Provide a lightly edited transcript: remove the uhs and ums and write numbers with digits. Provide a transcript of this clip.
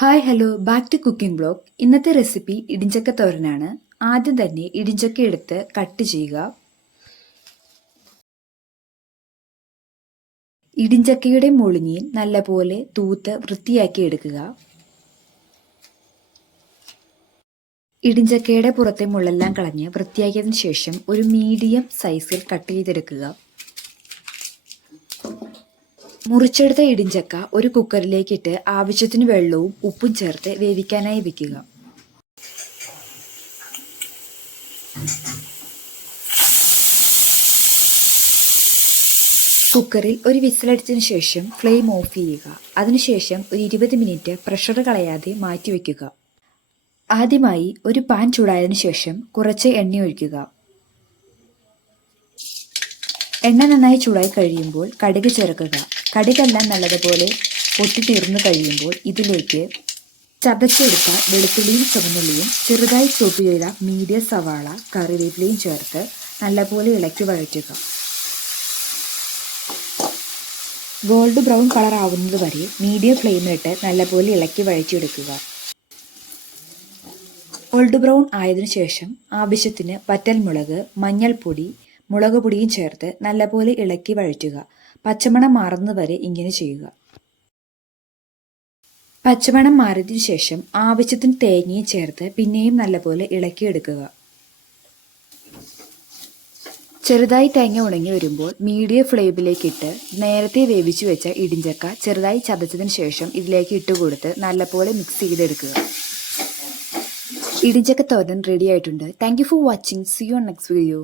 Hi hello back to cooking blog. ഇന്നത്തെ recipe ഇടിഞ്ചക്ക തോരനാണ്. ആദ്യം തന്നെ ഇടിഞ്ചക്ക എടുത്ത് കട്ട് ചെയ്യുക. ഇടിഞ്ചക്കയുടെ മുളിഞ്ഞിൽ നല്ലപോലെ തൂത്ത് വൃത്തിയാക്കി എടുക്കുക. ഇടിഞ്ചക്കയുടെ പുറത്തെ മുള്ളെല്ലാം കളഞ്ഞ് വൃത്തിയാക്കിയതിനു ശേഷം ഒരു മീഡിയം സൈസിൽ കട്ട് ചെയ്തെടുക്കുക. മുറിച്ചെടുത്ത ഇടിഞ്ചക്ക ഒരു കുക്കറിലേക്കിട്ട് ആവശ്യത്തിന് വെള്ളവും ഉപ്പും ചേർത്ത് വേവിക്കാനായി വെക്കുക. കുക്കറിൽ ഒരു വിസിലടിച്ചതിന് ശേഷം ഫ്ലെയിം ഓഫ് ചെയ്യുക. അതിനുശേഷം ഒരു 20 മിനിറ്റ് പ്രഷർ കളയാതെ മാറ്റിവെക്കുക. ആദ്യമായി ഒരു പാൻ ചൂടായതിനു ശേഷം കുറച്ച് എണ്ണ ഒഴിക്കുക. എണ്ണ നന്നായി ചൂടായി കഴിയുമ്പോൾ കടുക് ചേർക്കുക. കടുകെല്ലാം നല്ലതുപോലെ പൊട്ടിത്തീർന്നു കഴിയുമ്പോൾ ഇതിലേക്ക് ചതച്ചെടുത്ത വെളുത്തുള്ളിയും ചുവന്നുള്ളിയും ചെറുതായി ചോപ്പ് ചെയ്ത മീഡിയം സവാള കറിവേപ്പിലയും ചേർത്ത് നല്ലപോലെ ഇളക്കി വഴറ്റുക. ഗോൾഡ് ബ്രൗൺ കളർ ആവുന്നത് വരെ മീഡിയം ഫ്ലെയിമിലിട്ട് നല്ലപോലെ ഇളക്കി വഴറ്റിയെടുക്കുക. ഗോൾഡ് ബ്രൗൺ ആയതിനു ശേഷം ആവശ്യത്തിന് വറ്റൽമുളക്, മഞ്ഞൾപ്പൊടി, മുളക് പൊടിയും ചേർത്ത് നല്ലപോലെ ഇളക്കി വഴറ്റുക. പച്ചമണം മാറുന്നതുവരെ ഇങ്ങനെ ചെയ്യുക. പച്ചമണം മാറിയതിനു ശേഷം ആവശ്യത്തിന് തേങ്ങയും ചേർത്ത് പിന്നെയും നല്ലപോലെ ഇളക്കിയെടുക്കുക. ചെറുതായി തേങ്ങ ഉണങ്ങി വരുമ്പോൾ മീഡിയം ഫ്ലെയിമിലേക്കിട്ട് നേരത്തെ വേവിച്ചു വെച്ച ഇടിഞ്ചക്ക ചെറുതായി ചതച്ചതിന് ശേഷം ഇതിലേക്ക് ഇട്ടുകൊടുത്ത് നല്ലപോലെ മിക്സ് ചെയ്തെടുക്കുക. ഇടിഞ്ചക്ക തോരൻ റെഡി ആയിട്ടുണ്ട്. Thank you for watching. See you on next video.